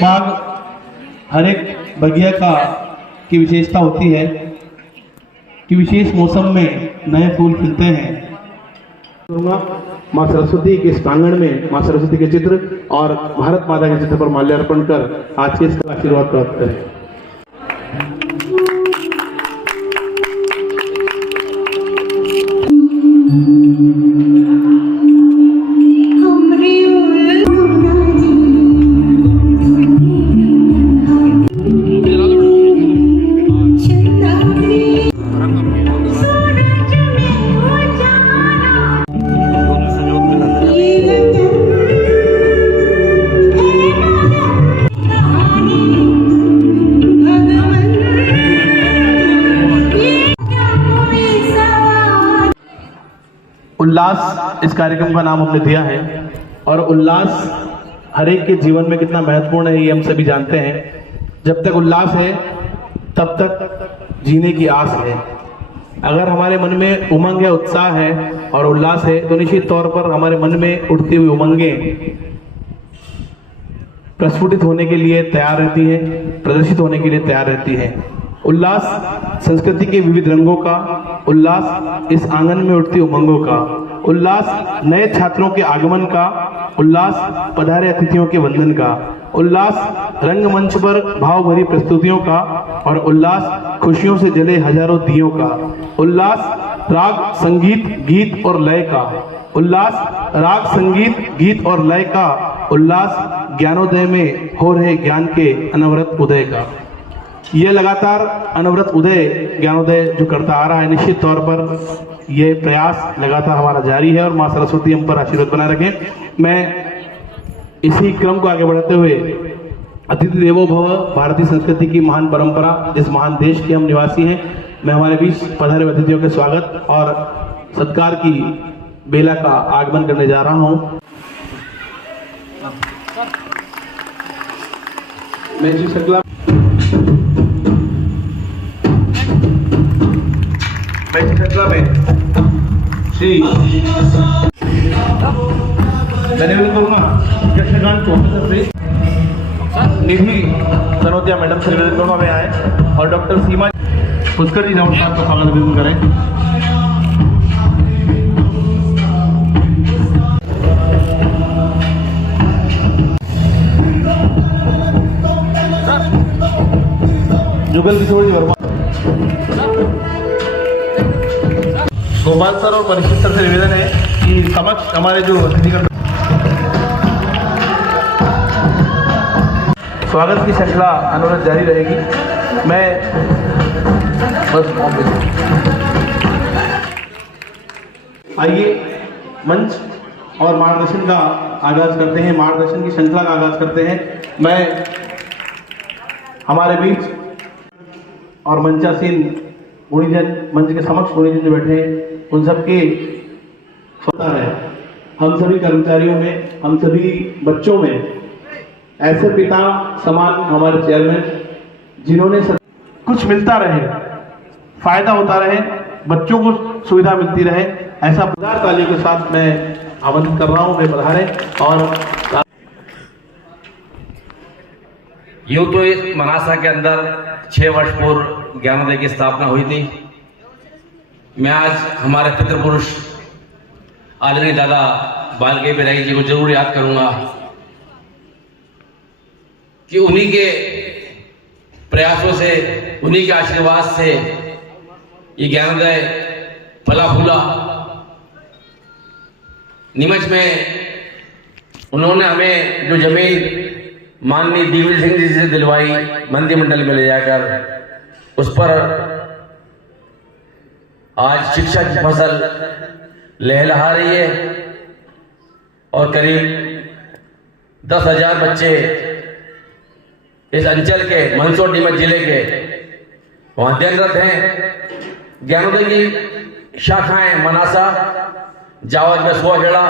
बाग, हर एक बगिया का की विशेषता होती है कि विशेष मौसम में नए फूल खिलते हैं। माँ सरस्वती के इस प्रांगण में माँ सरस्वती के चित्र और भारत माता के चित्र पर माल्यार्पण कर आज के इसका आशीर्वाद प्राप्त करें। उल्लास इस कार्यक्रम का नाम हमने दिया है और उल्लास हर एक के जीवन में कितना महत्वपूर्ण है ये हम सभी जानते हैं। जब तक उल्लास है तब तक जीने की आस है। अगर हमारे मन में उमंग है, उत्साह है और उल्लास है तो निश्चित तौर पर हमारे मन में उठती हुई उमंगें प्रस्फुटित होने के लिए तैयार रहती है, प्रदर्शित होने के लिए तैयार रहती है। उल्लास संस्कृति के विविध रंगों का, उल्लास इस आंगन में उठती उमंगों का, उल्लास नए छात्रों के आगमन का, उल्लास पधारे अतिथियों के वंदन का, उल्लास रंगमंच पर भाव भरी प्रस्तुतियों का और उल्लास खुशियों से जले हजारों दियों का, उल्लास राग संगीत गीत और लय का, उल्लास राग संगीत गीत और लय का, उल्लास ज्ञानोदय में हो रहे ज्ञान के अनवरत उदय का। ये लगातार अनवरत उदय ज्ञानोदय जो करता आ रहा है, निश्चित तौर पर ये प्रयास लगातार हमारा जारी है और माँ सरस्वती हम पर आशीर्वाद बनाए रखें। मैं इसी क्रम को आगे बढ़ाते हुए अतिथि देवो भव, भारतीय संस्कृति की महान परंपरा, जिस महान देश के हम निवासी हैं, मैं हमारे बीच पधारे अतिथियों के स्वागत और सत्कार की बेला का आगमन करने जा रहा हूँ। मैं जी श्रृंखला में श्री मैं निवेदन करूंगा कृष्णकांत प्रोफेसर से निधि सनोतिया मैडम से निवेदन करूंगा मैं आए और डॉक्टर सीमा पुष्कर जी नमस्कार का स्वागत निवेदन करें। जुगल किशोर जी वर्मा, गोपाल सर और परीक्षित सर से निवेदन है कि समक्ष हमारे जो अतिथिगण स्वागत की श्रृंखला अनुरोध जारी रहेगी। मैं बस आइए मंच और मार्गदर्शन का आगाज करते हैं, मार्गदर्शन की श्रृंखला का आगाज करते हैं। मैं हमारे बीच और मंचासीन गुणीजन, मंच के समक्ष गुणीजन जो बैठे हैं उन सबके स्वतः है, हम सभी कर्मचारियों में, हम सभी बच्चों में ऐसे पिता समान हमारे चेयरमैन जिन्होंने कुछ मिलता रहे, फायदा होता रहे, बच्चों को सुविधा मिलती रहे, ऐसा जोरदार तालियों के साथ मैं आमंत्रित कर रहा हूं। मैं पधारे और यूं तो इस मनासा के अंदर 6 वर्ष पूर्व ज्ञानोदय की स्थापना हुई थी। मैं आज हमारे पितृपुरुष आदरणीय दादा बालके बिराई जी को जरूर याद करूंगा कि उन्हीं के प्रयासों से, उन्हीं के आशीर्वाद से ये ज्ञानोदय फला फूला। नीमच में उन्होंने हमें जो जमीन माननीय दिग्विजय सिंह जी से दिलवाई, मंत्रिमंडल में ले जाकर, उस पर आज शिक्षा की फसल लहलहा रही है और करीब 10,000 बच्चे इस अंचल के, मंदसौर नीमच जिले के वहां अध्ययनरत हैं। ज्ञानोदय की शाखाएं मनासा, जावज में सुहागढ़ा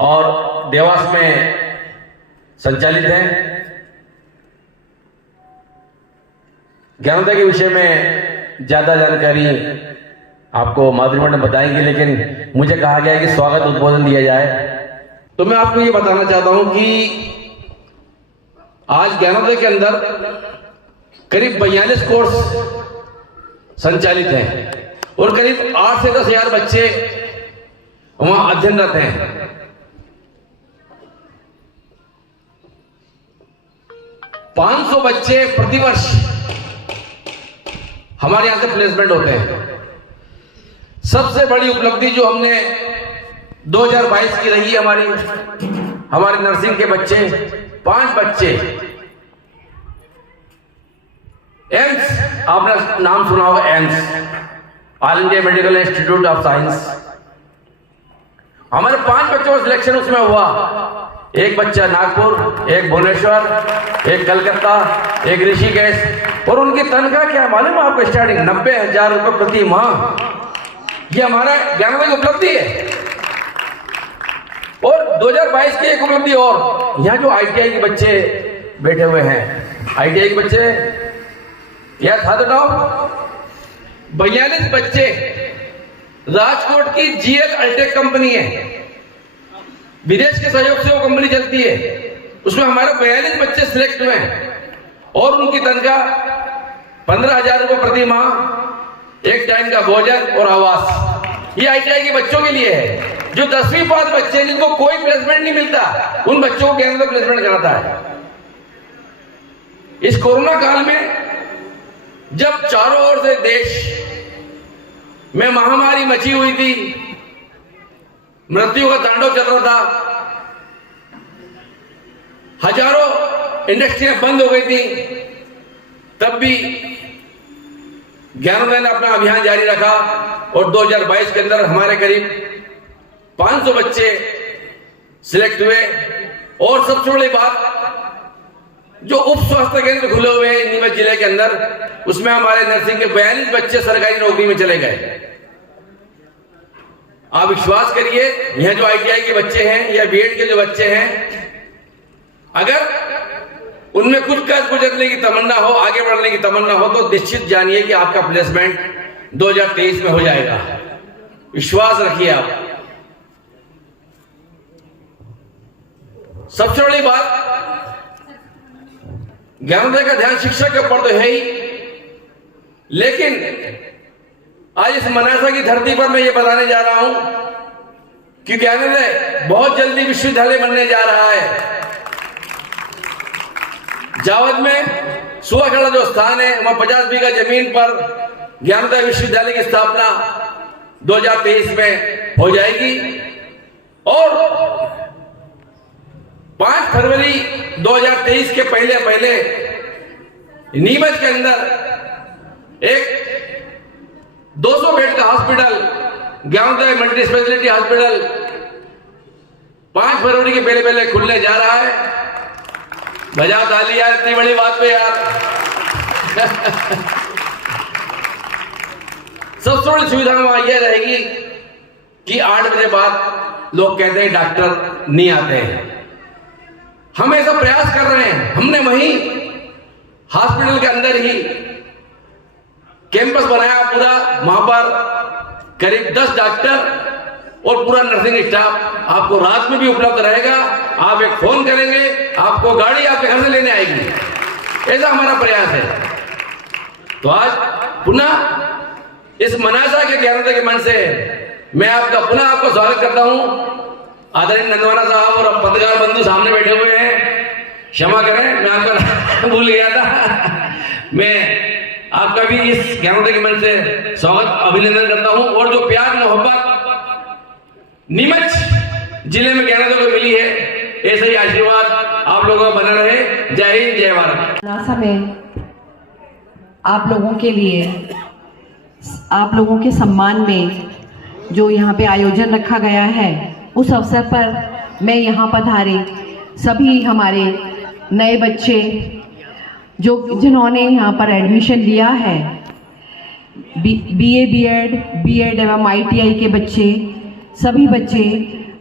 और देवास में संचालित हैं। ज्ञानोदय के विषय में ज्यादा जानकारी आपको माधुरी मैडम बताएंगे, लेकिन मुझे कहा गया है कि स्वागत उद्बोधन दिया जाए। तो मैं आपको ये बताना चाहता हूं कि आज ज्ञानोदय के अंदर करीब 42 कोर्स संचालित हैं और करीब 8 से 10 हजार बच्चे वहां अध्ययनरत हैं। 500 बच्चे प्रतिवर्ष हमारे यहां से प्लेसमेंट होते हैं। सबसे बड़ी उपलब्धि जो हमने 2022 की रही हमारे नर्सिंग के बच्चे, 5 बच्चे एम्स, आपने नाम सुना होगा AIIMS, all India medical institute of science, हमारे 5 बच्चों का सिलेक्शन उसमें हुआ। एक बच्चा नागपुर, एक भुवनेश्वर, एक कलकत्ता, एक ऋषिकेश। और उनकी तनख्वाह क्या मालूम है आपको? स्टार्टिंग 90,000 रुपए प्रति माह। ये हमारा ज्ञानोदय की उपलब्धि है। और 2022 की एक उपलब्धि और, यहाँ जो ITI के बच्चे बैठे हुए हैं, ITI के बच्चे याद हाथ उठाओ, 42 बच्चे, राजकोट की GL अल्टेक कंपनी है, विदेश के सहयोग से वो कंपनी चलती है, उसमें हमारे 42 बच्चे सिलेक्ट हुए हैं और उनकी तनख्वाह 15,000 रुपए प्रति माह, एक टाइम का भोजन और आवास। ये ITI के बच्चों के लिए है। जो 10वीं पास बच्चे जिनको कोई प्लेसमेंट नहीं मिलता, उन बच्चों को ज्ञानोदय प्लेसमेंट कराता है। इस कोरोना काल में जब चारों ओर से देश में महामारी मची हुई थी, मृत्यु का तांडव चल रहा था, हजारों इंडस्ट्रियां बंद हो गई थी, तब भी ज्ञानोदय ने अपना अभियान जारी रखा और 2022 के अंदर हमारे करीब 500 बच्चे सिलेक्ट हुए। और सबसे बड़ी बात, जो उप स्वास्थ्य केंद्र खुले हुए हैं नीमच जिले के अंदर, उसमें हमारे नर्सिंग के 42 बच्चे सरकारी नौकरी में चले गए। आप विश्वास करिए, यह जो ITI के बच्चे हैं या BEd के जो बच्चे हैं, अगर उनमें कुछ कर गुजरने की तमन्ना हो, आगे बढ़ने की तमन्ना हो, तो निश्चित जानिए कि आपका प्लेसमेंट 2023 में हो जाएगा। विश्वास रखिए आप। सबसे बड़ी बात, ज्ञानोदय का ध्यान शिक्षा के ऊपर तो है ही, लेकिन आज इस मनासा की धरती पर मैं ये बताने जा रहा हूं कि ज्ञानोदय बहुत जल्दी विश्वविद्यालय बनने जा रहा है। जावद में सुहागढ़ जो स्थान है, वहां 50 बीघा जमीन पर ज्ञानोदय विश्वविद्यालय की स्थापना 2023 में हो जाएगी। और 5 फरवरी 2023 के पहले नीमच के अंदर एक 200 बेड का hospital, Gyanodaya multi speciality hospital 5 फरवरी के पहले खुलने जा रहा है। बजा ताली यार, इतनी बड़ी बात पे यार। सबसे बड़ी सुविधा वहां यह रहेगी कि 8 बजे बाद लोग कहते हैं डॉक्टर नहीं आते हैं। हम ऐसा प्रयास कर रहे हैं। हमने वहीं हॉस्पिटल के अंदर ही कैंपस बनाया पूरा, वहां पर करीब 10 डॉक्टर और पूरा नर्सिंग स्टाफ आपको रात में भी उपलब्ध रहेगा। आप एक फोन करेंगे, आपको गाड़ी आपके घर से लेने आएगी। ऐसा हमारा प्रयास है। तो आज पुनः इस मनासा के ज्ञानोदय के मन से मैं पुनः आपको स्वागत करता हूं। आदरणीय नंदवाना साहब और पत्रकार बंधु सामने बैठे हुए हैं, क्षमा करें मैं आपका भूल गया था। मैं आपका भी इस ज्ञानोदय के मन से स्वागत अभिनंदन करता हूं। और जो प्यार मोहब्बत नीमच जिले में ज्ञानोदय को मिली है, ऐसा ही आशीर्वाद आप लोगों का बना रहे। जय हिंद, जय भारत। मनासा में आप लोगों के लिए, आप लोगों के सम्मान में जो यहाँ पे आयोजन रखा गया है, उस अवसर पर मैं यहाँ पधारे सभी हमारे नए बच्चे जिन्होंने यहाँ पर एडमिशन लिया है, BA BEd एवं ITI के बच्चे, सभी बच्चे,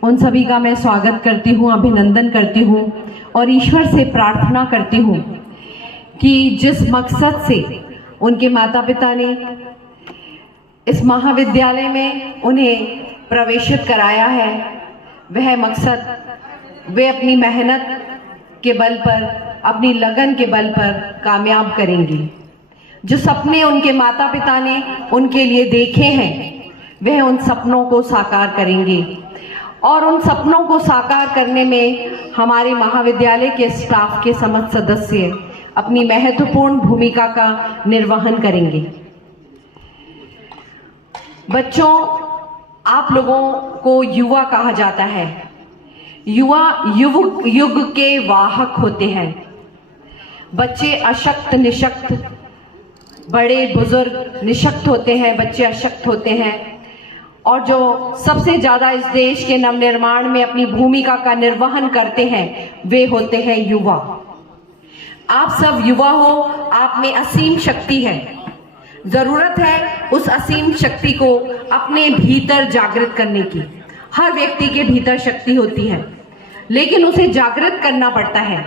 उन सभी का मैं स्वागत करती हूँ, अभिनंदन करती हूँ और ईश्वर से प्रार्थना करती हूँ कि जिस मकसद से उनके माता पिता ने इस महाविद्यालय में उन्हें प्रवेशित कराया है, वह मकसद वे अपनी मेहनत के बल पर अपनी लगन के बल पर कामयाब करेंगे। जो सपने उनके माता पिता ने उनके लिए देखे हैं वह उन सपनों को साकार करेंगे और उन सपनों को साकार करने में हमारे महाविद्यालय के स्टाफ के समस्त सदस्य अपनी महत्वपूर्ण भूमिका का निर्वहन करेंगे। बच्चों, आप लोगों को युवा कहा जाता है। युवा युग के वाहक होते हैं। बच्चे अशक्त निशक्त, बड़े बुजुर्ग निशक्त होते हैं, बच्चे अशक्त होते हैं और जो सबसे ज्यादा इस देश के नवनिर्माण में अपनी भूमिका का निर्वहन करते हैं वे होते हैं युवा। आप सब युवा हो, आप में असीम शक्ति है। जरूरत है उस असीम शक्ति को अपने भीतर जागृत करने की। हर व्यक्ति के भीतर शक्ति होती है लेकिन उसे जागृत करना पड़ता है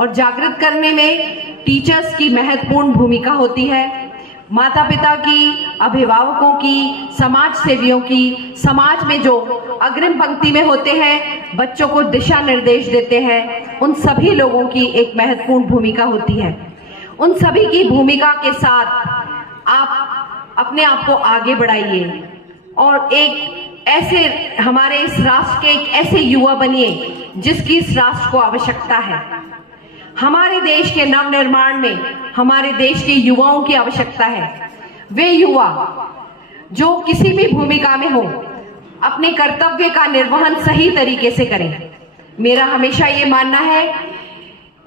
और जागृत करने में टीचर्स की महत्वपूर्ण भूमिका होती है, माता पिता की, अभिभावकों की, समाज सेवियों की, समाज में जो अग्रिम पंक्ति में होते हैं, बच्चों को दिशा निर्देश देते हैं, उन सभी लोगों की एक महत्वपूर्ण भूमिका होती है। उन सभी की भूमिका के साथ आप अपने आप को आगे बढ़ाइए और एक ऐसे हमारे इस राष्ट्र के एक ऐसे युवा बनिए जिसकी इस राष्ट्र को आवश्यकता है। हमारे देश के नवनिर्माण में हमारे देश के युवाओं की आवश्यकता है। वे युवा जो किसी भी भूमिका में हो अपने कर्तव्य का निर्वहन सही तरीके से करें। मेरा हमेशा ये मानना है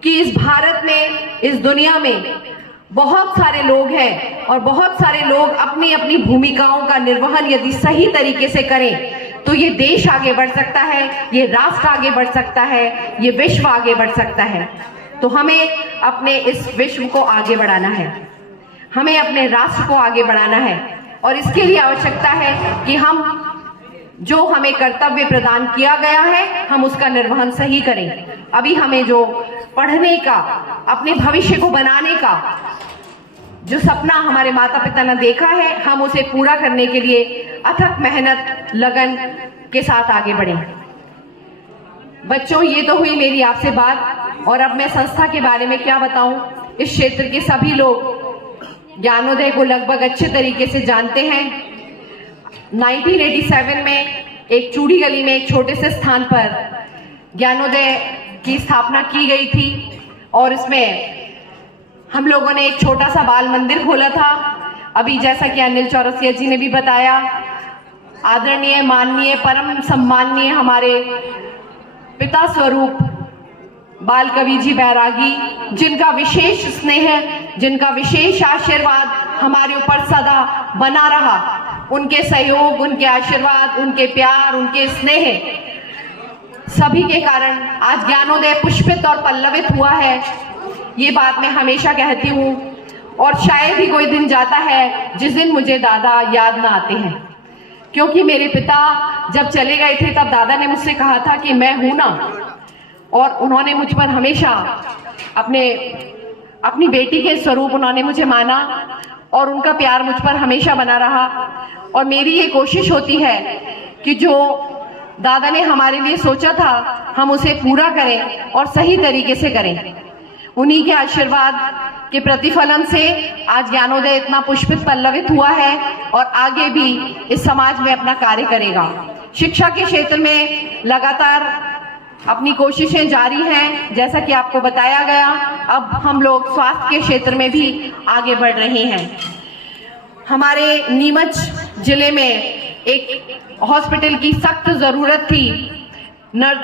कि इस भारत में, इस दुनिया में बहुत सारे लोग हैं और बहुत सारे लोग अपनी अपनी भूमिकाओं का निर्वहन यदि सही तरीके से करें तो ये देश आगे बढ़ सकता है, ये राष्ट्र आगे बढ़ सकता है, ये विश्व आगे बढ़ सकता है। तो हमें अपने इस विश्व को आगे बढ़ाना है, हमें अपने राष्ट्र को आगे बढ़ाना है और इसके लिए आवश्यकता है कि हम जो हमें कर्तव्य प्रदान किया गया है हम उसका निर्वहन सही करें। अभी हमें जो पढ़ने का, अपने भविष्य को बनाने का जो सपना हमारे माता पिता ने देखा है हम उसे पूरा करने के लिए अथक मेहनत, लगन के साथ आगे बढ़ें। बच्चों, ये तो हुई मेरी आपसे बात और अब मैं संस्था के बारे में क्या बताऊं। इस क्षेत्र के सभी लोग ज्ञानोदय को लगभग अच्छे तरीके से जानते हैं। 1987 में एक चूड़ी गली में एक छोटे से स्थान पर ज्ञानोदय की स्थापना की गई थी और इसमें हम लोगों ने एक छोटा सा बाल मंदिर खोला था। अभी जैसा कि अनिल चौरसिया जी ने भी बताया, आदरणीय, माननीय, परम सम्माननीय हमारे पिता स्वरूप बाल कवि जी बैरागी, जिनका विशेष स्नेह, जिनका विशेष आशीर्वाद हमारे ऊपर सदा बना रहा, उनके सहयोग, उनके आशीर्वाद, उनके प्यार, उनके स्नेह सभी के कारण आज ज्ञानोदय पुष्पित और पल्लवित हुआ है। ये बात मैं हमेशा कहती हूँ और शायद ही कोई दिन जाता है जिस दिन मुझे दादा याद ना आते हैं, क्योंकि मेरे पिता जब चले गए थे तब दादा ने मुझसे कहा था कि मैं हूं ना, और उन्होंने मुझ पर हमेशा अपनी बेटी के स्वरूप उन्होंने मुझे माना और उनका प्यार मुझ पर हमेशा बना रहा। और मेरी ये कोशिश होती है कि जो दादा ने हमारे लिए सोचा था हम उसे पूरा करें और सही तरीके से करें। उन्हीं के आशीर्वाद के प्रतिफलन से आज ज्ञानोदय इतना पुष्पित पल्लवित हुआ है और आगे भी इस समाज में अपना कार्य करेगा। शिक्षा के क्षेत्र में लगातार अपनी कोशिशें जारी हैं, जैसा कि आपको बताया गया। अब हम लोग स्वास्थ्य के क्षेत्र में भी आगे बढ़ रहे हैं। हमारे नीमच जिले में एक हॉस्पिटल की सख्त जरूरत थी।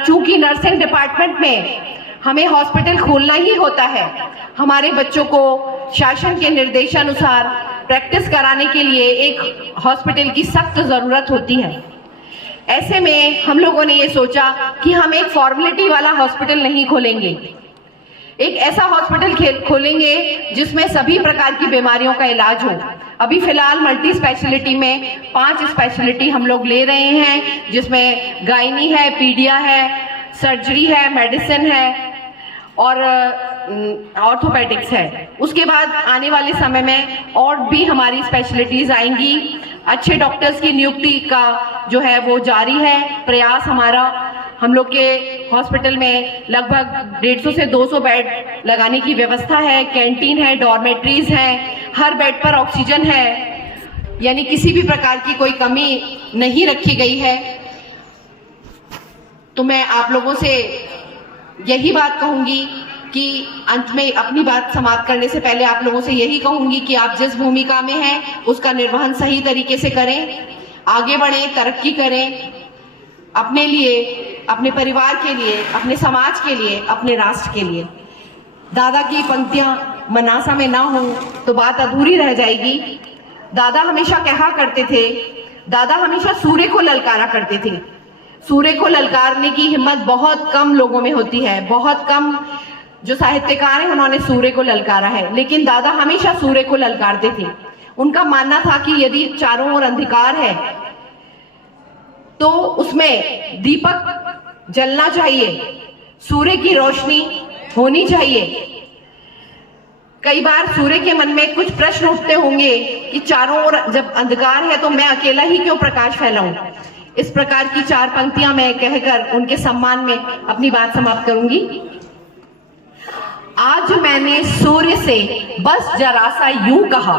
चूंकि नर्सिंग डिपार्टमेंट में हमें हॉस्पिटल खोलना ही होता है, हमारे बच्चों को शासन के निर्देशानुसार प्रैक्टिस कराने के लिए एक हॉस्पिटल की सख्त जरूरत होती है। ऐसे में हम लोगों ने ये सोचा कि हम एक फॉर्मेलिटी वाला हॉस्पिटल नहीं खोलेंगे, एक ऐसा हॉस्पिटल खोलेंगे जिसमें सभी प्रकार की बीमारियों का इलाज हो। अभी फिलहाल मल्टी स्पेशलिटी में 5 स्पेशलिटी हम लोग ले रहे हैं, जिसमें गायनी है, पीडिया है, सर्जरी है, मेडिसिन है और ऑर्थोपेडिक्स है। उसके बाद आने वाले समय में और भी हमारी स्पेशलिटीज आएंगी। अच्छे डॉक्टर्स की नियुक्ति का जो है वो जारी है प्रयास हमारा। हम लोग के हॉस्पिटल में लगभग 150 से 200 बेड लगाने की व्यवस्था है, कैंटीन है, डॉर्मेट्रीज हैं, हर बेड पर ऑक्सीजन है, यानी किसी भी प्रकार की कोई कमी नहीं रखी गई है। तो मैं आप लोगों से यही बात कहूंगी कि अंत में अपनी बात समाप्त करने से पहले आप लोगों से यही कहूंगी कि आप जिस भूमिका में हैं उसका निर्वहन सही तरीके से करें, आगे बढ़ें, तरक्की करें, अपने लिए, अपने परिवार के लिए, अपने समाज के लिए, अपने राष्ट्र के लिए। दादा की पंक्तियां मनासा में ना हो तो बात अधूरी रह जाएगी। दादा हमेशा कहा करते थे, दादा हमेशा सूर्य को ललकारा करते थे। सूर्य को ललकारने की हिम्मत बहुत कम लोगों में होती है, बहुत कम जो साहित्यकार हैं उन्होंने सूर्य को ललकारा है, लेकिन दादा हमेशा सूर्य को ललकारते थे। उनका मानना था कि यदि चारों ओर अंधकार है तो उसमें दीपक जलना चाहिए, सूर्य की रोशनी होनी चाहिए। कई बार सूर्य के मन में कुछ प्रश्न उठते होंगे कि चारों ओर जब अंधकार है तो मैं अकेला ही क्यों प्रकाश फैलाऊं। इस प्रकार की 4 पंक्तियां मैं कहकर उनके सम्मान में अपनी बात समाप्त करूंगी। आज मैंने सूर्य से बस जरा सा यूं कहा,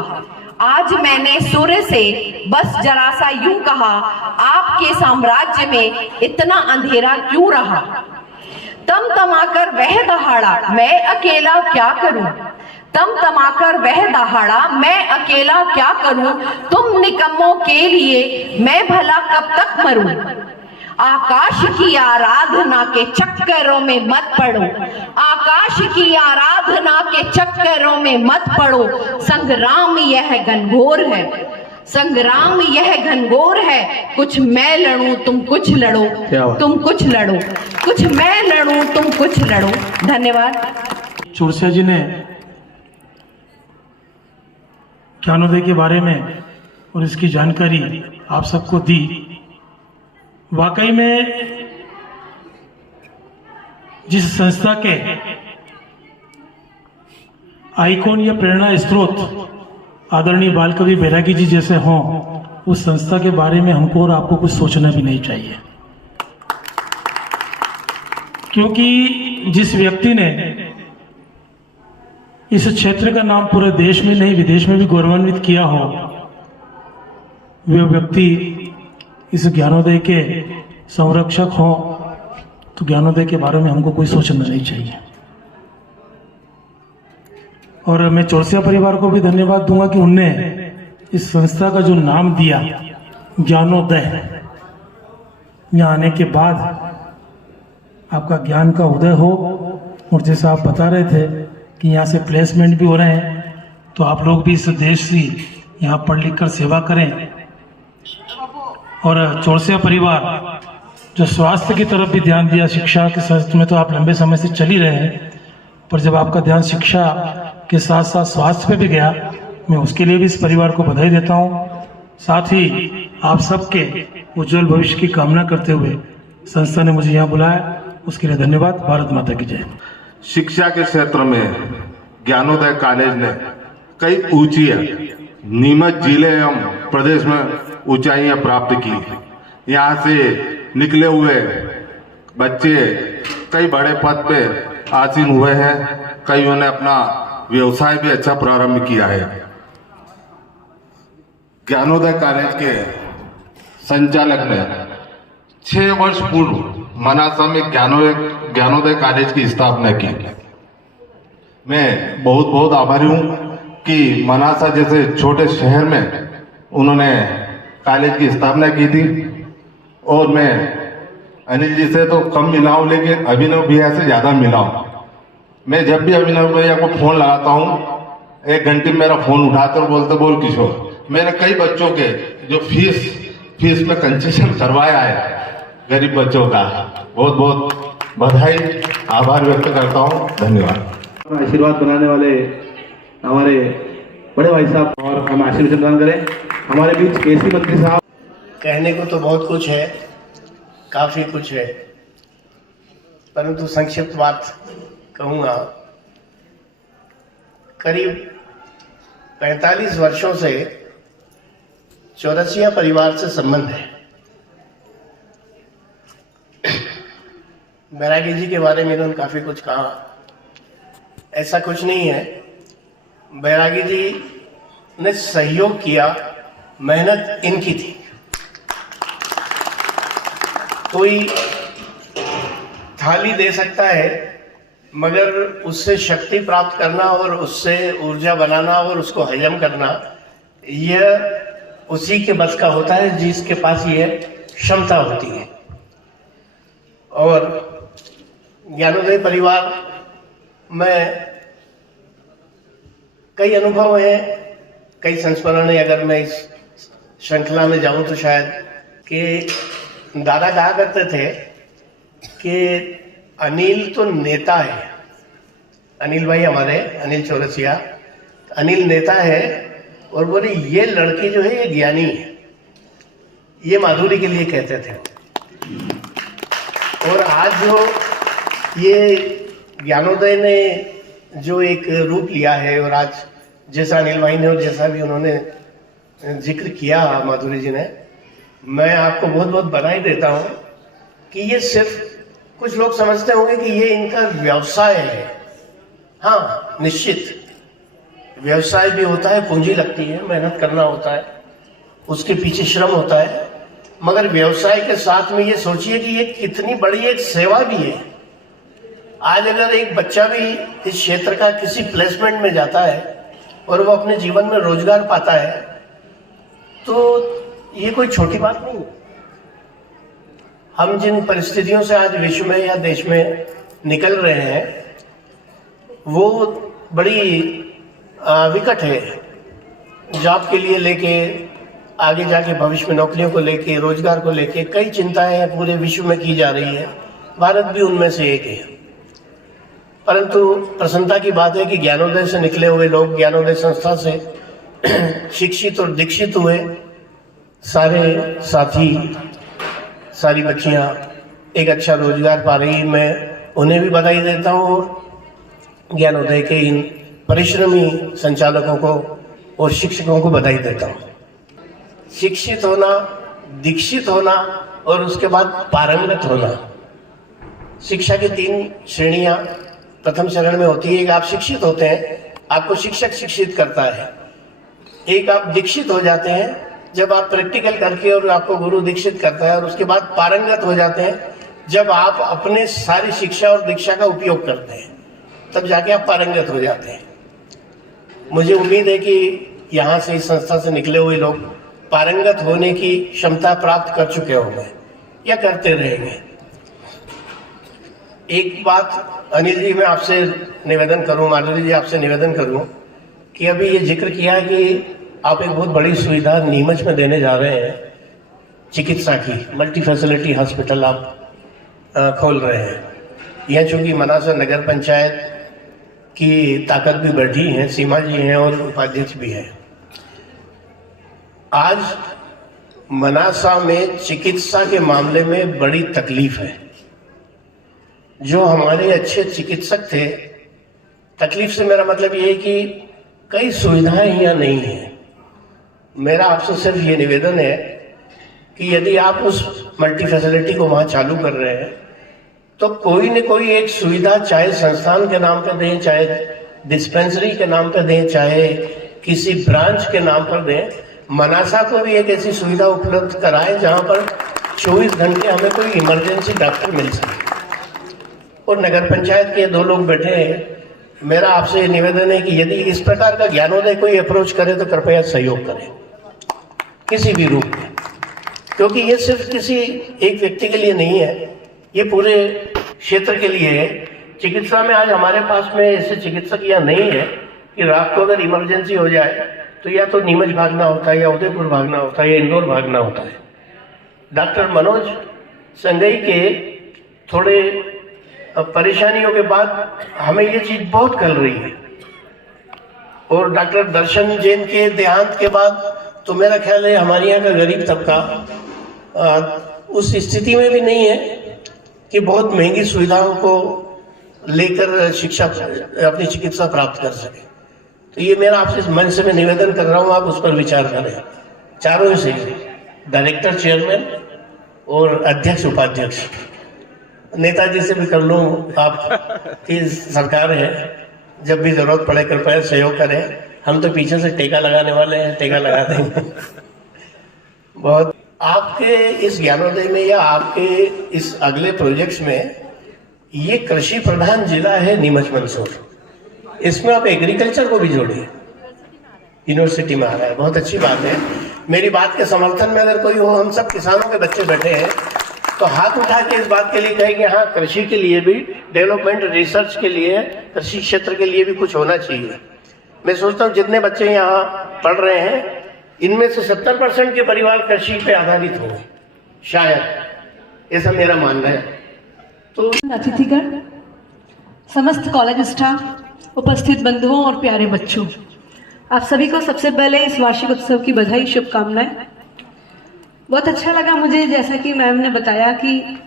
आज मैंने सूर्य से बस जरा सा यूं कहा, आपके साम्राज्य में इतना अंधेरा क्यों रहा। तमतमाकर वह दहाड़ा मैं अकेला क्या करूं, तमतमाकर वह दहाड़ा मैं अकेला क्या करूं, तुम निकम्मों के लिए मैं भला कब तक मरूं। आकाश की आराधना के चक्करों में मत पड़ो, आकाश की आराधना के चक्करों में मत पड़ो। संग्राम यह घनघोर है, संग्राम यह घनघोर है, कुछ मैं लड़ूं तुम कुछ लड़ो, तुम कुछ लड़ो, कुछ मैं लड़ूं तुम कुछ लड़ो। धन्यवाद। चुरसिया जी ने ज्ञानोदय के बारे में और इसकी जानकारी आप सबको दी। वाकई में जिस संस्था के आइकॉन या प्रेरणा स्रोत आदरणीय बाल कवि बैरागी जी जैसे हों, उस संस्था के बारे में हमको और आपको कुछ सोचना भी नहीं चाहिए, क्योंकि जिस व्यक्ति ने इस क्षेत्र का नाम पूरे देश में नहीं विदेश में भी गौरवान्वित किया हो, वे व्यक्ति इस ज्ञानोदय के संरक्षक हों, तो ज्ञानोदय के बारे में हमको कोई सोचना नहीं चाहिए। और मैं चौरसिया परिवार को भी धन्यवाद दूंगा कि उनने इस संस्था का जो नाम दिया ज्ञानोदय, यहाँ आने के बाद आपका ज्ञान का उदय हो। और जैसा आप बता रहे थे कि यहाँ से प्लेसमेंट भी हो रहे हैं, तो आप लोग भी इस देश से यहाँ पढ़ लिख कर सेवा करें। और चौरसिया परिवार जो स्वास्थ्य की तरफ भी ध्यान दिया, शिक्षा के संस्था में तो आप लंबे समय से चल ही रहे हैं, पर जब आपका ध्यान शिक्षा के साथ साथ स्वास्थ्य पे भी गया, मैं उसके लिए भी इस परिवार को बधाई देता हूँ। साथ ही आप सबके उज्जवल भविष्य की कामना करते हुए संस्था ने मुझे यहाँ बुलाया, उसके लिए धन्यवाद। भारत माता की जय। शिक्षा के क्षेत्र में ज्ञानोदय कॉलेज ने कई ऊंची नीमच जिले एवं प्रदेश में ऊंचाइयां प्राप्त की। यहाँ से निकले हुए बच्चे कई बड़े पद पे आसीन हुए हैं, कईयों ने अपना व्यवसाय भी अच्छा प्रारंभ किया है। ज्ञानोदय कॉलेज के संचालक ने 6 वर्ष पूर्व मनासा में ज्ञानोदय कॉलेज की स्थापना की। मैं बहुत बहुत आभारी हूं कि मनासा जैसे छोटे शहर में उन्होंने कॉलेज की स्थापना की थी। और मैं अनिल जी से तो कम मिला हूं, लेकिन अभिनव भैया से ज्यादा मिला हूं। मैं जब भी अभिनव भैया को फोन लगाता हूं, 1 घंटे में मेरा फोन उठाते और बोलते, बोल किशोर, मैंने कई बच्चों के जो फीस में कंसेशन करवाया है गरीब बच्चों का। बहुत बहुत बधाई, आभार व्यक्त करता हूं। धन्यवाद। आशीर्वाद बनाने वाले हमारे बड़े भाई साहब और हम आशीर्वाद प्रदान करें। हमारे बीच केसी मंत्री साहब। कहने को तो बहुत कुछ है, काफी कुछ है, परंतु संक्षिप्त बात कहूँगा। करीब 45 वर्षों से चौरसिया परिवार से संबंध है। बैरागी जी के बारे में इन्होंने काफ़ी कुछ कहा। ऐसा कुछ नहीं है, बैरागी जी ने सहयोग किया, मेहनत इनकी थी। कोई थाली दे सकता है, मगर उससे शक्ति प्राप्त करना और उससे ऊर्जा बनाना और उसको हजम करना, यह उसी के बस का होता है जिसके पास ये क्षमता होती है। और ज्ञानोदय परिवार में कई अनुभव हैं, कई संस्मरण है। अगर मैं इस श्रृंखला में जाऊं तो शायद कि दादा कहा करते थे कि अनिल तो नेता है, अनिल भाई हमारे, अनिल चौरसिया, अनिल नेता है, और बोले ये लड़की जो है ये ज्ञानी है, ये माधुरी के लिए कहते थे। और आज जो ये ज्ञानोदय ने जो एक रूप लिया है, और आज जैसा अनिल भाई ने और जैसा भी उन्होंने जिक्र किया माधुरी जी ने, मैं आपको बहुत बहुत बधाई देता हूँ कि ये सिर्फ, कुछ लोग समझते होंगे कि ये इनका व्यवसाय है। हाँ, निश्चित व्यवसाय भी होता है, पूंजी लगती है, मेहनत करना होता है, उसके पीछे श्रम होता है, मगर व्यवसाय के साथ में ये सोचिए कि ये कितनी बड़ी एक सेवा भी है। आज अगर एक बच्चा भी इस क्षेत्र का किसी प्लेसमेंट में जाता है और वो अपने जीवन में रोजगार पाता है, तो ये कोई छोटी बात नहीं है। हम जिन परिस्थितियों से आज विश्व में या देश में निकल रहे हैं, वो बड़ी विकट है। जॉब के लिए लेके, आगे जाके भविष्य में नौकरियों को लेके, रोजगार को लेके कई चिंताएं पूरे विश्व में की जा रही है, भारत भी उनमें से एक है। परंतु प्रसन्नता की बात है कि ज्ञानोदय से निकले हुए लोग, ज्ञानोदय संस्था से शिक्षित और दीक्षित हुए सारे साथी, सारी बच्चियां एक अच्छा रोजगार पा रही। मैं उन्हें भी बधाई देता हूँ और ज्ञानोदय के इन परिश्रमी संचालकों को और शिक्षकों को बधाई देता हूँ। शिक्षित होना, दीक्षित होना और उसके बाद पारंगत होना, शिक्षा की 3 श्रेणियां प्रथम चरण में होती है। एक आप शिक्षित होते हैं, आपको शिक्षक शिक्षित करता है। एक आप दीक्षित हो जाते हैं जब आप प्रैक्टिकल करके, और आपको गुरु दीक्षित करता है। और उसके बाद पारंगत हो जाते हैं जब आप अपने सारी शिक्षा और दीक्षा का उपयोग करते हैं, तब जाके आप पारंगत हो जाते हैं। मुझे उम्मीद है कि यहाँ से, इस संस्था से निकले हुए लोग पारंगत होने की क्षमता प्राप्त कर चुके होंगे या करते रहेंगे। एक बात अनिल जी मैं आपसे निवेदन करूं, माधुरी जी आपसे निवेदन करूं कि अभी ये जिक्र किया कि आप एक बहुत बड़ी सुविधा नीमच में देने जा रहे हैं, चिकित्सा की मल्टी फैसिलिटी हॉस्पिटल आप खोल रहे हैं। यह चूंकि मनासा नगर पंचायत की ताकत भी बढ़ी है, सीमा जी हैं और उपाध्यक्ष भी हैं। आज मनासा में चिकित्सा के मामले में बड़ी तकलीफ है। जो हमारे अच्छे चिकित्सक थे, तकलीफ से मेरा मतलब ये है कि कई सुविधाएं यहाँ नहीं है। मेरा आपसे सिर्फ ये निवेदन है कि यदि आप उस मल्टी फैसिलिटी को वहाँ चालू कर रहे हैं, तो कोई न कोई एक सुविधा, चाहे संस्थान के नाम पर दें, चाहे डिस्पेंसरी के नाम पर दें, चाहे किसी ब्रांच के नाम पर दें, मनासा को भी एक ऐसी सुविधा उपलब्ध कराएं जहाँ पर 24 घंटे हमें कोई इमरजेंसी डॉक्टर मिल सके। और नगर पंचायत के 2 लोग बैठे हैं, मेरा आपसे निवेदन है कि यदि इस प्रकार का ज्ञानोदय कोई अप्रोच करे तो कृपया सहयोग करें किसी भी रूप में, क्योंकि ये सिर्फ किसी एक व्यक्ति के लिए नहीं है, ये पूरे क्षेत्र के लिए है। चिकित्सा में आज हमारे पास में ऐसे चिकित्सक यहाँ नहीं है कि रात को अगर इमरजेंसी हो जाए तो या तो नीमच भागना होता है, या उदयपुर भागना होता है, या इंदौर भागना होता है। डॉक्टर मनोज संगई के थोड़े परेशानियों के बाद हमें ये चीज बहुत खल रही है, और डॉक्टर दर्शन जैन के देहांत के बाद तो मेरा ख्याल है हमारे यहाँ का गरीब तबका उस स्थिति में भी नहीं है कि बहुत महंगी सुविधाओं को लेकर शिक्षा, अपनी चिकित्सा प्राप्त कर सके। तो ये मेरा आपसे मन से मैं निवेदन कर रहा हूँ, आप उस पर विचार करें, चारों से, डायरेक्टर, चेयरमैन और अध्यक्ष, उपाध्यक्ष। नेताजी से भी कर लूँ, आपकी सरकार है, जब भी जरूरत पड़े कृपया सहयोग करें। हम तो पीछे से टेका लगाने वाले हैं, टेका लगा देंगे। बहुत आपके इस ज्ञानोदय में या आपके इस अगले प्रोजेक्ट्स में, ये कृषि प्रधान जिला है नीमच मंदसौर, इसमें आप एग्रीकल्चर को भी जोड़िए, यूनिवर्सिटी में आ रहा है, बहुत अच्छी बात है। मेरी बात के समर्थन में अगर कोई हो, हम सब किसानों के बच्चे बैठे हैं, तो हाथ उठा के इस बात के लिए कहे कि हाँ, कृषि के लिए भी, डेवलपमेंट रिसर्च के लिए, कृषि क्षेत्र के लिए भी कुछ होना चाहिए। मैं सोचता हूँ जितने बच्चे यहाँ पढ़ रहे हैं, इनमें से 70% के परिवार कृषि पे आधारित होंगे, शायद, ऐसा मेरा मानना है। तो अतिथिगण, समस्त कॉलेज स्टाफ, उपस्थित बंधुओं और प्यारे बच्चों, आप सभी को सबसे पहले इस वार्षिक उत्सव की बधाई, शुभकामनाएं। बहुत अच्छा लगा मुझे, जैसा कि मैम ने बताया कि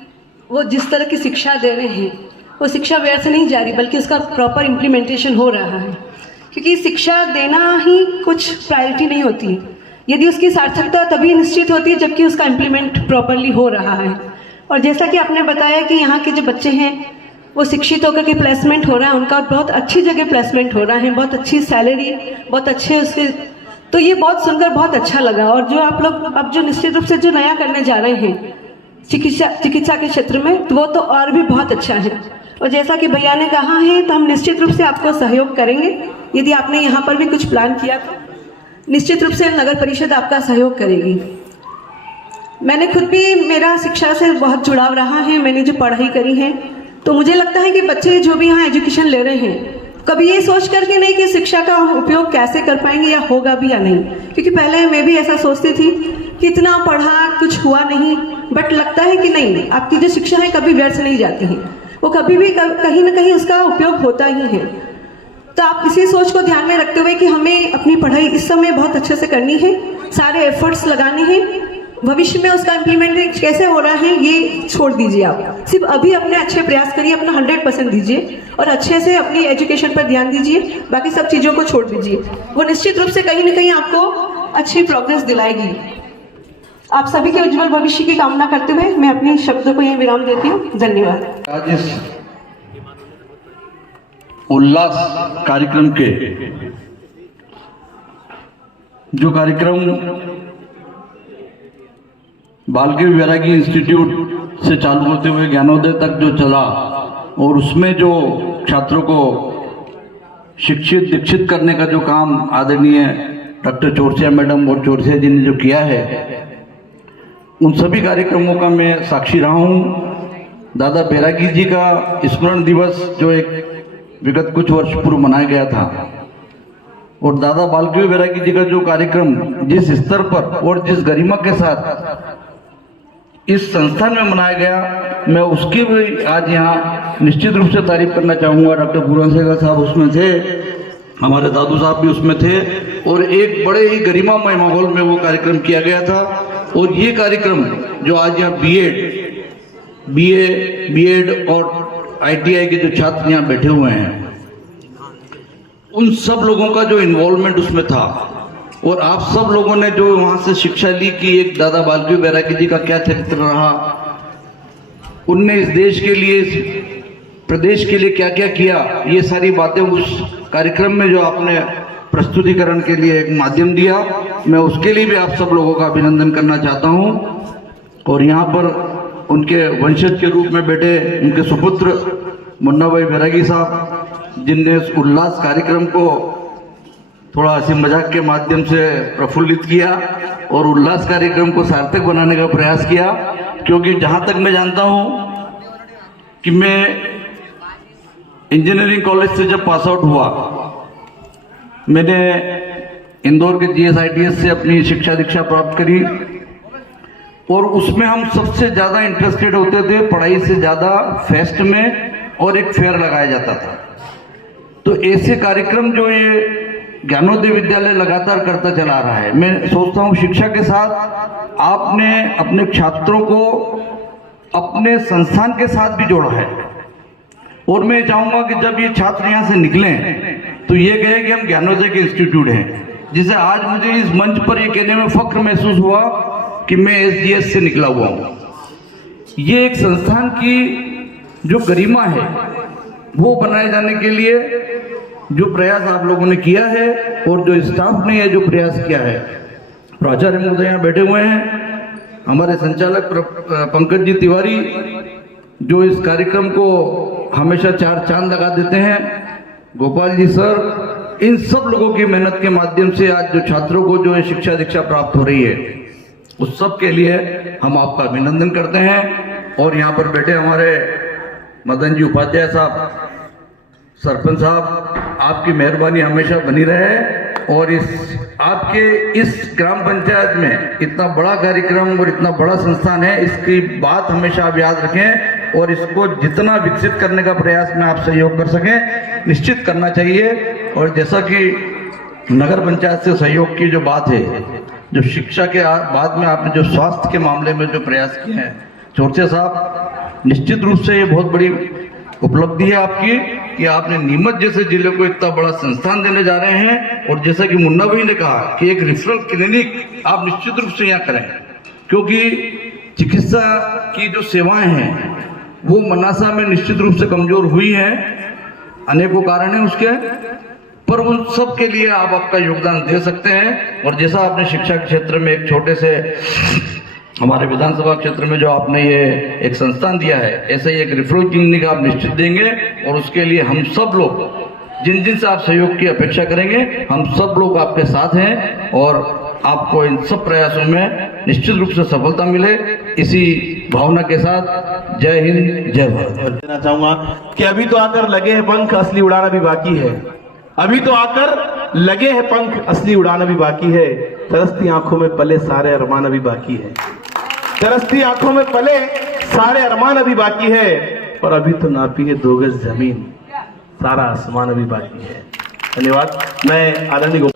वो जिस तरह की शिक्षा दे रहे हैं, वो शिक्षा व्यर्थ नहीं जा रही, बल्कि उसका प्रॉपर इम्प्लीमेंटेशन हो रहा है। क्योंकि शिक्षा देना ही कुछ प्रायोरिटी नहीं होती है, यदि उसकी सार्थकता तभी निश्चित होती है जबकि उसका इम्प्लीमेंट प्रॉपरली हो रहा है। और जैसा कि आपने बताया कि यहाँ के जो बच्चे हैं वो शिक्षित होकर के प्लेसमेंट हो रहा है, उनका बहुत अच्छी जगह प्लेसमेंट हो रहा है, बहुत अच्छी सैलरी, बहुत अच्छे उसके, तो ये बहुत सुनकर बहुत अच्छा लगा। और जो आप लोग अब जो निश्चित रूप से जो नया करने जा रहे हैं चिकित्सा के क्षेत्र में, तो वो तो और भी बहुत अच्छा है। और जैसा कि भैया ने कहा है, तो हम निश्चित रूप से आपको सहयोग करेंगे। यदि आपने यहाँ पर भी कुछ प्लान किया तो निश्चित रूप से नगर परिषद आपका सहयोग करेगी। मैंने खुद भी, मेरा शिक्षा से बहुत जुड़ाव रहा है, मैंने जो पढ़ाई करी है, तो मुझे लगता है कि बच्चे जो भी यहाँ एजुकेशन ले रहे हैं, कभी ये सोच करके नहीं कि शिक्षा का हम उपयोग कैसे कर पाएंगे या होगा भी या नहीं। क्योंकि पहले मैं भी ऐसा सोचती थी कि इतना पढ़ा, कुछ हुआ नहीं, बट लगता है कि नहीं, आपकी जो शिक्षा है कभी व्यर्थ नहीं जाती है, वो कभी भी कहीं ना कहीं उसका उपयोग होता ही है। तो आप इसी सोच को ध्यान में रखते हुए कि हमें अपनी पढ़ाई इस समय बहुत अच्छे से करनी है, सारे एफर्ट्स लगाने हैं, भविष्य में उसका इम्प्लीमेंट कैसे हो रहा है ये छोड़ दीजिए। आप सिर्फ अभी अपने अच्छे प्रयास करिए, अपना 100% दीजिए और अच्छे से अपनी एजुकेशन पर ध्यान दीजिए, बाकी सब चीज़ों को छोड़ दीजिए। वो निश्चित रूप से कहीं ना कहीं आपको अच्छी प्रोग्रेस दिलाएगी। आप सभी के उज्जवल भविष्य की कामना करते हुए मैं अपने शब्दों को यहीं विराम देती हूँ। धन्यवाद। आज इस उल्लास कार्यक्रम के जो कार्यक्रम बालदेव वैरागी इंस्टीट्यूट से चालू होते हुए ज्ञानोदय तक जो चला, और उसमें जो छात्रों को शिक्षित दीक्षित करने का जो काम आदरणीय डॉक्टर चौरसिया मैडम और चौरसिया जी ने जो किया है, उन सभी कार्यक्रमों का मैं साक्षी रहा हूँ। दादा बैरागी जी का स्मरण दिवस जो एक विगत कुछ वर्ष पूर्व मनाया गया था, और दादा बालदेव वैरागी जी का जो कार्यक्रम जिस स्तर पर और जिस गरिमा के साथ इस संस्थान में मनाया गया, मैं उसकी भी आज यहाँ निश्चित रूप से तारीफ करना चाहूँगा। डॉक्टर पूरन साहब उसमें थे, हमारे दादू साहब भी उसमें थे, और एक बड़े ही गरिमामय माहौल में वो कार्यक्रम किया गया था। और ये कार्यक्रम जो आज यहाँ बीएड और आईटीआई के जो छात्र यहाँ बैठे हुए हैं, उन सब लोगों का जो इन्वॉल्वमेंट उसमें था, और आप सब लोगों ने जो वहाँ से शिक्षा ली कि एक दादा बालदेव वैरागी जी का क्या चरित्र रहा, उनने इस देश के लिए, इस प्रदेश के लिए क्या क्या किया, ये सारी बातें उस कार्यक्रम में जो आपने प्रस्तुतिकरण के लिए एक माध्यम दिया, मैं उसके लिए भी आप सब लोगों का अभिनंदन करना चाहता हूँ। और यहाँ पर उनके वंशज के रूप में बैठे उनके सुपुत्र मुन्ना भाई वैरागी साहब, जिनने इस उल्लास कार्यक्रम को थोड़ा हंसी मजाक के माध्यम से प्रफुल्लित किया और उल्लास कार्यक्रम को सार्थक बनाने का प्रयास किया। क्योंकि जहाँ तक मैं जानता हूँ कि मैं इंजीनियरिंग कॉलेज से जब पास आउट हुआ, मैंने इंदौर के GSITS से अपनी शिक्षा दीक्षा प्राप्त करी, और उसमें हम सबसे ज़्यादा इंटरेस्टेड होते थे पढ़ाई से ज़्यादा फेस्ट में, और एक फेयर लगाया जाता था। तो ऐसे कार्यक्रम जो ये ज्ञानोदय विद्यालय लगातार करता चला रहा है, मैं सोचता हूँ शिक्षा के साथ आपने अपने छात्रों को अपने संस्थान के साथ भी जोड़ा है। और मैं चाहूँगा कि जब ये छात्र यहाँ से निकलें तो ये कहे कि हम ज्ञानोदय के इंस्टीट्यूट हैं, जिसे आज मुझे इस मंच पर ये कहने में फख्र महसूस हुआ कि मैं SGS से निकला हुआ हूँ। ये एक संस्थान की जो गरिमा है वो बनाए जाने के लिए जो प्रयास आप लोगों ने किया है और जो स्टाफ ने जो प्रयास किया है, प्राचार्य महोदय यहाँ बैठे हुए हैं, हमारे संचालक पंकज जी तिवारी जो इस कार्यक्रम को हमेशा 4 चांद लगा देते हैं, गोपाल जी सर, इन सब लोगों की मेहनत के माध्यम से आज जो छात्रों को जो है शिक्षा दीक्षा प्राप्त हो रही है, उस सब के लिए हम आपका अभिनंदन करते हैं। और यहाँ पर बैठे हमारे मदन जी उपाध्याय साहब, सरपंच साहब, आपकी मेहरबानी हमेशा बनी रहे और आपके इस ग्राम पंचायत में इतना बड़ा कार्यक्रम और इतना बड़ा संस्थान है, इसकी बात हमेशा आप याद रखें और इसको जितना विकसित करने का प्रयास में आप सहयोग कर सकें निश्चित करना चाहिए। और जैसा कि नगर पंचायत से सहयोग की जो बात है, जो शिक्षा के बाद में आपने जो स्वास्थ्य के मामले में जो प्रयास किए हैं, चौरसिया साहब, निश्चित रूप से ये बहुत बड़ी उपलब्धि है आपकी कि आपने नीमच जैसे जिले को इतना बड़ा संस्थान देने जा रहे हैं। और जैसा कि मुन्ना भाई ने कहा कि एक रेफरल क्लिनिक आप निश्चित रूप से यहाँ करें, क्योंकि चिकित्सा की जो सेवाएं हैं वो मनासा में निश्चित रूप से कमजोर हुई हैं, अनेकों कारण हैं उसके, पर उन सब के लिए आप आपका योगदान दे सकते हैं। और जैसा आपने शिक्षा के क्षेत्र में एक छोटे से हमारे विधानसभा क्षेत्र में जो आपने ये एक संस्थान दिया है, ऐसे ही एक रेफरल क्लिनिक आप निश्चित देंगे और उसके लिए हम सब लोग जिन जिन से आप सहयोग की अपेक्षा करेंगे, हम सब लोग आपके साथ हैं और आपको इन सब प्रयासों में निश्चित रूप से सफलता मिले। इसी भावना के साथ जय हिंद, जय भारत। देना चाहूंगा कि अभी तो आकर लगे हैं पंख, असली उड़ाना भी बाकी है। अभी तो आकर लगे हैं पंख, असली उड़ाना भी बाकी है। तरसती आंखों में पले सारे अरमान अभी बाकी है। तरसती आंखों में पले सारे अरमान अभी बाकी है। और अभी तो नापी है 2 गज जमीन, सारा आसमान अभी बाकी है। धन्यवाद। मैं आदरणीय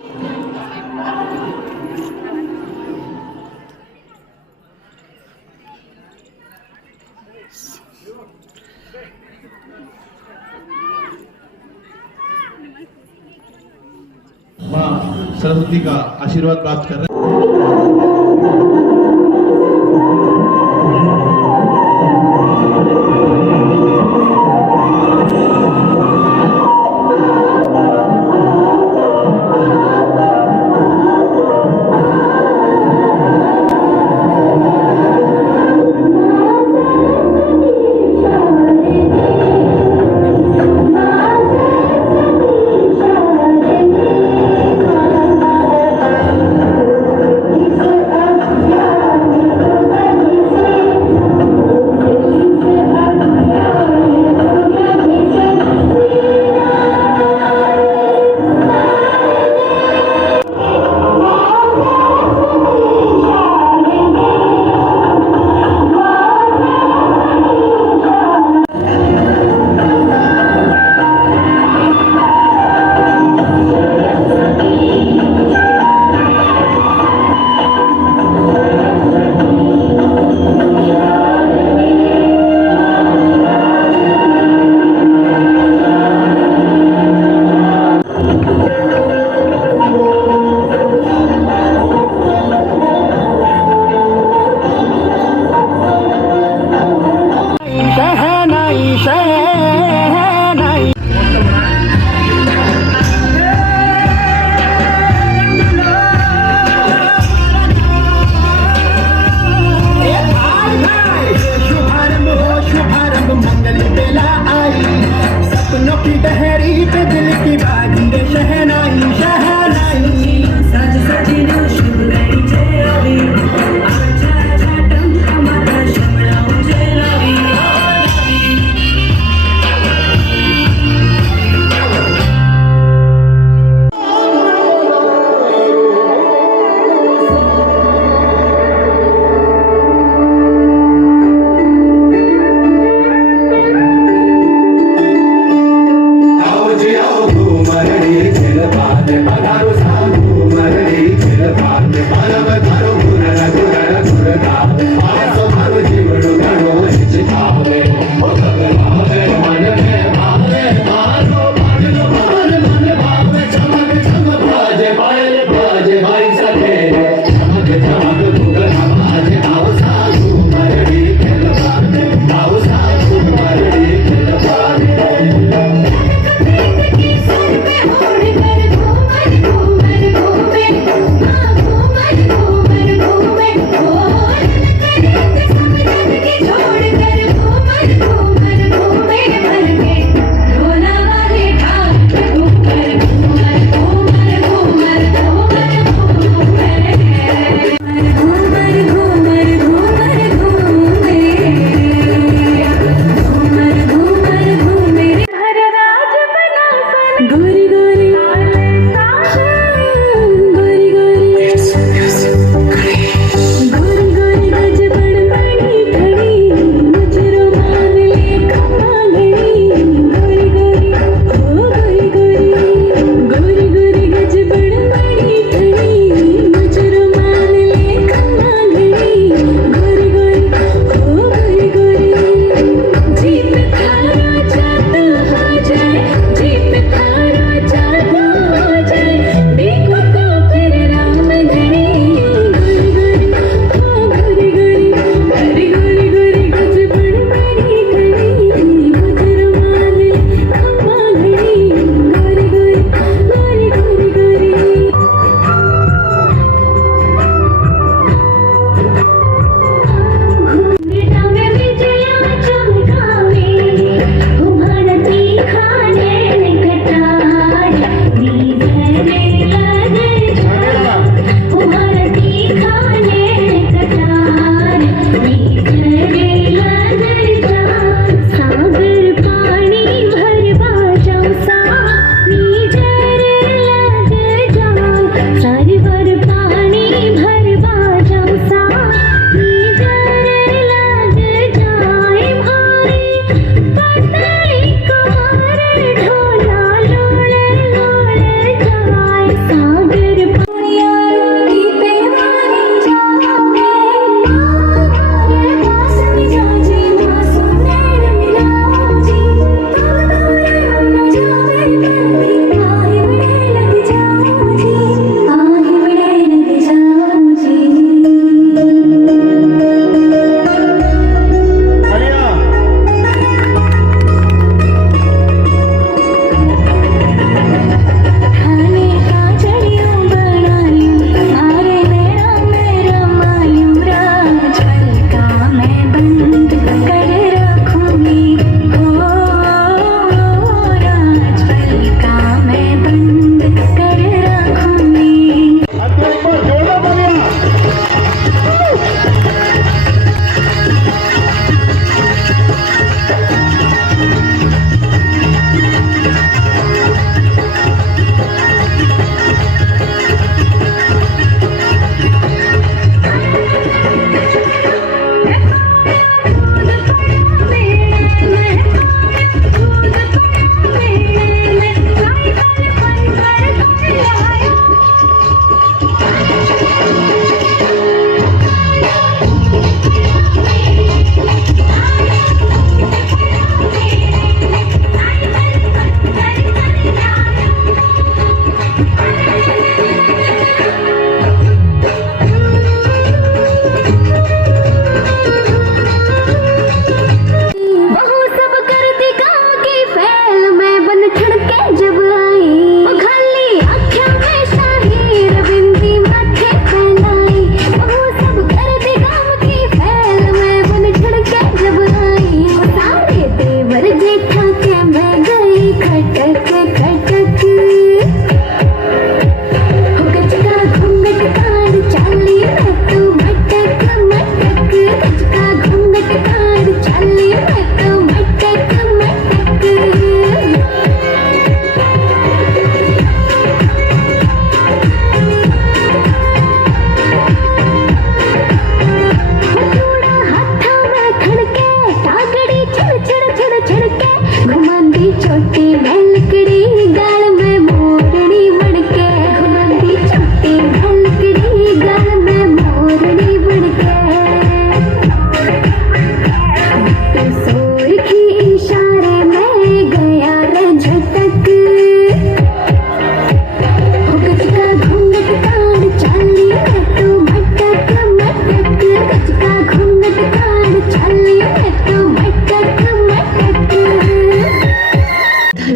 मां सरस्वती का आशीर्वाद प्राप्त कर रहे हैं। आओ जी आओ घूमर खेल बाद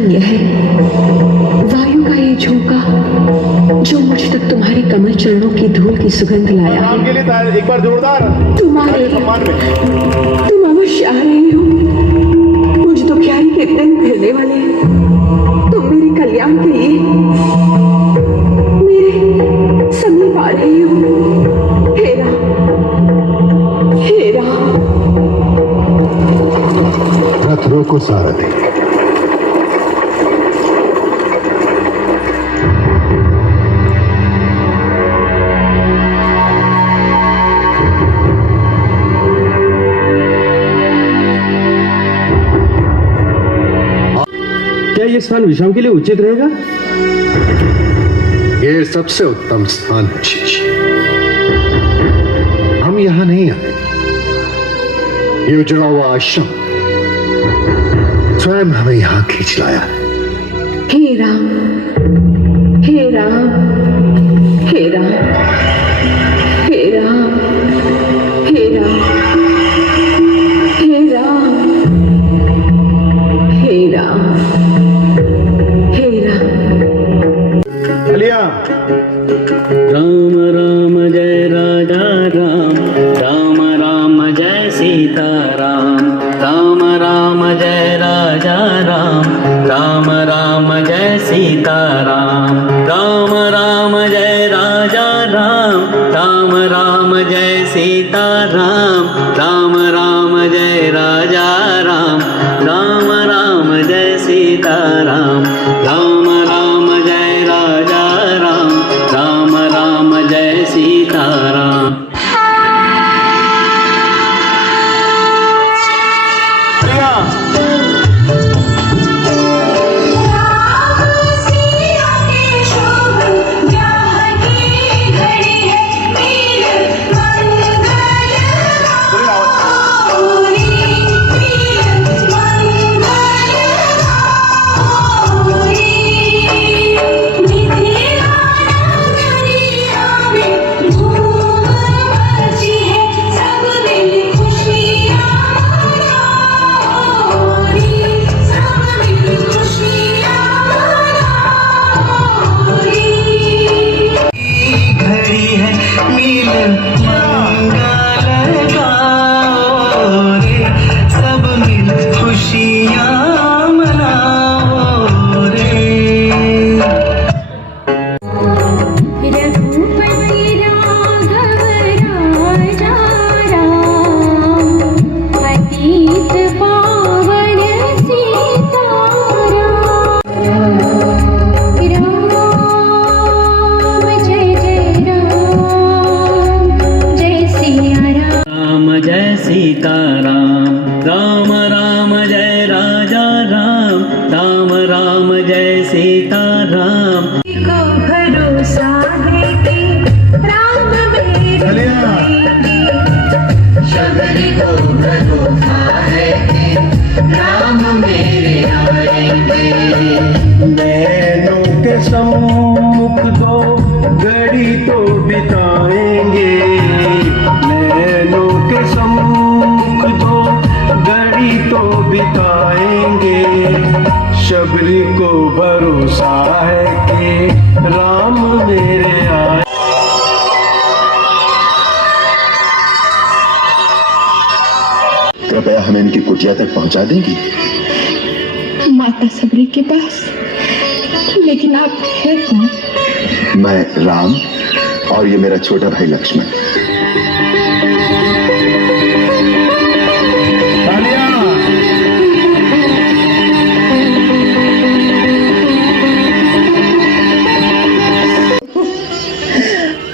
धन्य है वायु का ये झोंका जो मुझ तक तुम्हारे कमल चरणों की धूल की सुगंध लाया है। उनके लिए एक बार जोरदार तुम अवश्य आ रही हो। मुझ दुखियारी के दिन फिरने वाले हैं। तुम मेरे कल्याण के लिए मेरे समीप आ रही हो। हेरा हेरा। रथ रोको सारथी। क्या ये स्थान विश्राम के लिए उचित रहेगा? ये सबसे उत्तम स्थान है शीश। हम यहां नहीं आए। ये उजड़ा हुआ आश्रम स्वयं हमें यहां खींच लाया है। हे राम हे राम हे राम हे राम हे राम हे राम हे राम हे राम। राम राम जय राजा राम, राम राम जय सीता राम, राम राम जय राजा राम, राम राम जय सीता राम, राम राम जय राजा राम, राम राम जय सीता राम, राम राम जय राजा राम, राम राम जय सीता राम, राम राम जय राजा राम, राम राम जय सीता राम। सीताराम, राम राम जय राजा राम, राम राम जय सीताराम। को भरोसा है कि राम मेरे शबरी को भरोसा है कि राम मेरे आएंगे। नैनों के सम्मुख दो घड़ी तो बिताएंगे, नैनों के सम्मुख दो घड़ी तो बिताएंगे। शबरी को भरोसा है कि राम मेरे आए। कृपया हमें इनकी कुटिया तक पहुंचा देंगी? माता सबरी के पास। लेकिन आप है कौन? मैं राम और ये मेरा छोटा भाई लक्ष्मण।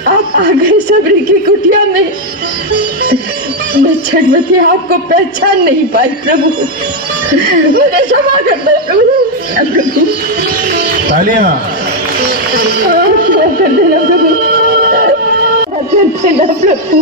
आप आ गए सबरी की कुटिया में। मैं छठवती आपको पहचान नहीं पाई प्रभु, मुझे क्षमा कर दो प्रभु। तालियां कर देना प्रभु, कर देना प्रभु।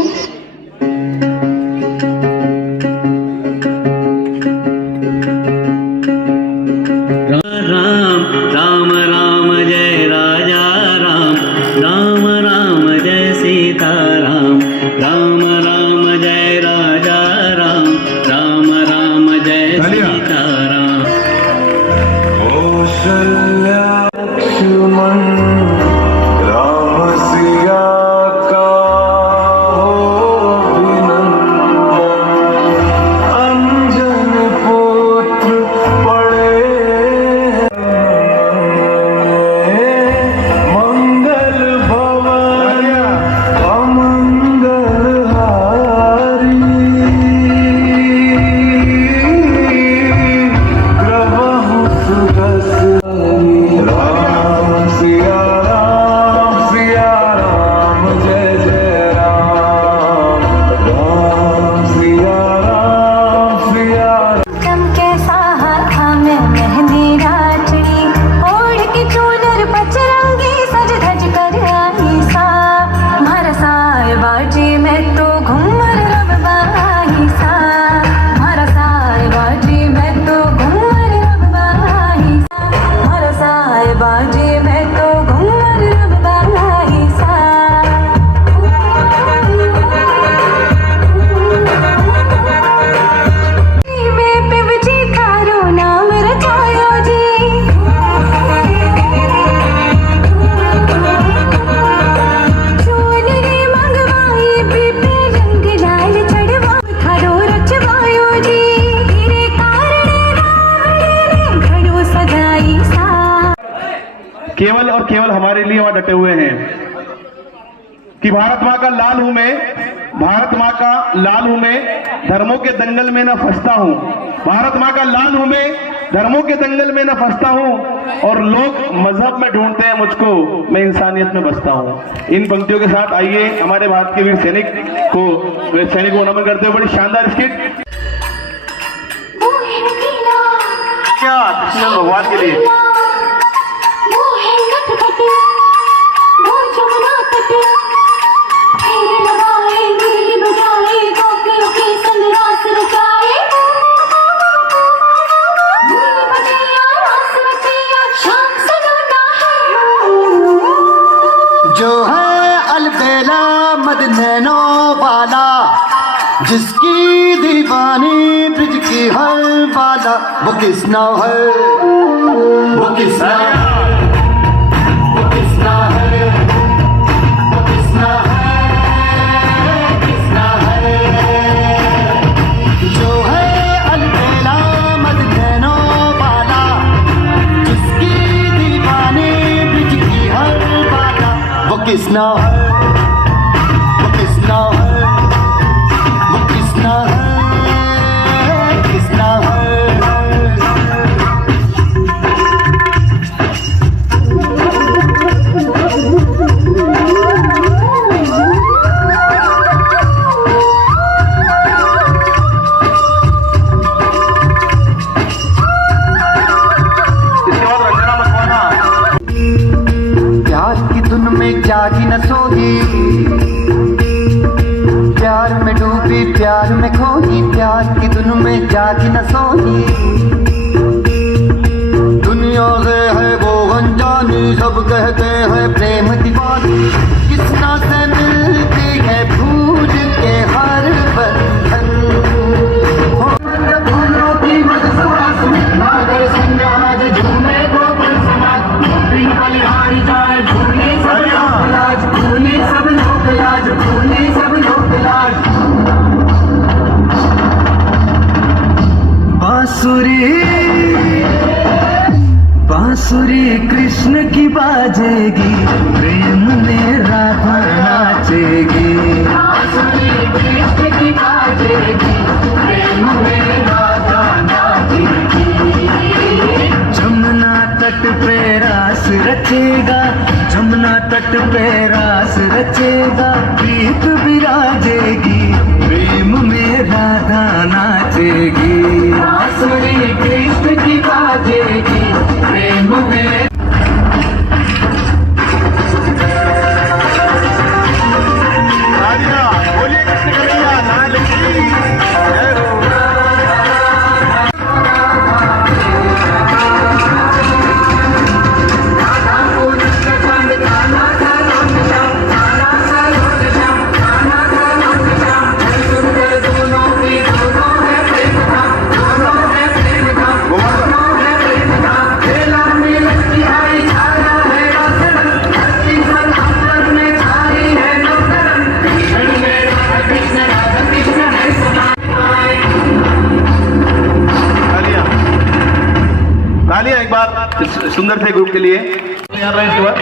राम राम राम जय राजा राम, राम राम जय सीता राम, राम राम जय राजा राम, राम राम जय सीता राम। बाजे मैं तो घूमर रबदा ही सा मैं पिवजी थारो नाम रचायो जी चोनरी मंगवाई बीपी रंग लाल चढ़वा थारो रचवायो जी तेरे कारणे रावण ने घड़ो सजाई सा। केवल और केवल हमारे लिए वहां डटे हुए हैं कि भारत माँ का लाल हूं मैं, भारत माँ का लाल हूं मैं, धर्मों के दंगल में न फंसता हूं। भारत माँ का लाल हूं मैं, धर्मों के दंगल में न फंसता हूं। और लोग मजहब में ढूंढते हैं मुझको, मैं इंसानियत में बसता हूं। इन पंक्तियों के साथ आइए हमारे भारत के वीर सैनिक को नमन करते हुए बड़ी शानदार स्किट क्या कृष्ण भगवान के लिए जो है अलबेला मदनैनो वाला, जिसकी दीवानी ब्रिज की हर बाला, वो किसना है, वो किसना है, वो किसना है, वो किसना है, किसना है। जो है अलबेला मदनैनो वाला, जिसकी दीवानी ब्रिज की हर बाला, वो किसना है, वो किसना है, वो किसना है, किसना है। प्यार की धुन में जागी न सोगी, प्यार में डूबी प्यार में खोई, प्यार की धुन में जागी न सोगी। दुनिया से है वो अनजानी, सब कहते हैं प्रेम दीवानी, किसना से मिलती है भूल के हर बंधन। फूलों की मदसवास में नागर संजाज झूमे गोकुल समाज, बलिहारी जाए झूले सब लोग लाज, झूले सब लोग लाज, झूले सब लोग लाज। बांसुरी बांसुरी कृष्ण की बाजेगी, प्रेम में राधा नाचेगी। बांसुरी कृष्ण की बाजेगी, प्रेम में राधा नाचेगी। जमुना तट पे रास रचेगा, जमुना तट पे रास रचेगा, प्रीत विराजेगी, प्रेम में राधा नाचेगी। बांसुरी कृष्ण की बाजेगी, प्रेम में। बोलिए कृष्ण कन्हैया लाल की जय हो। तालियां एक बार सुंदर से ग्रुप के लिए तैयार रहे। इसके बाद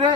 रे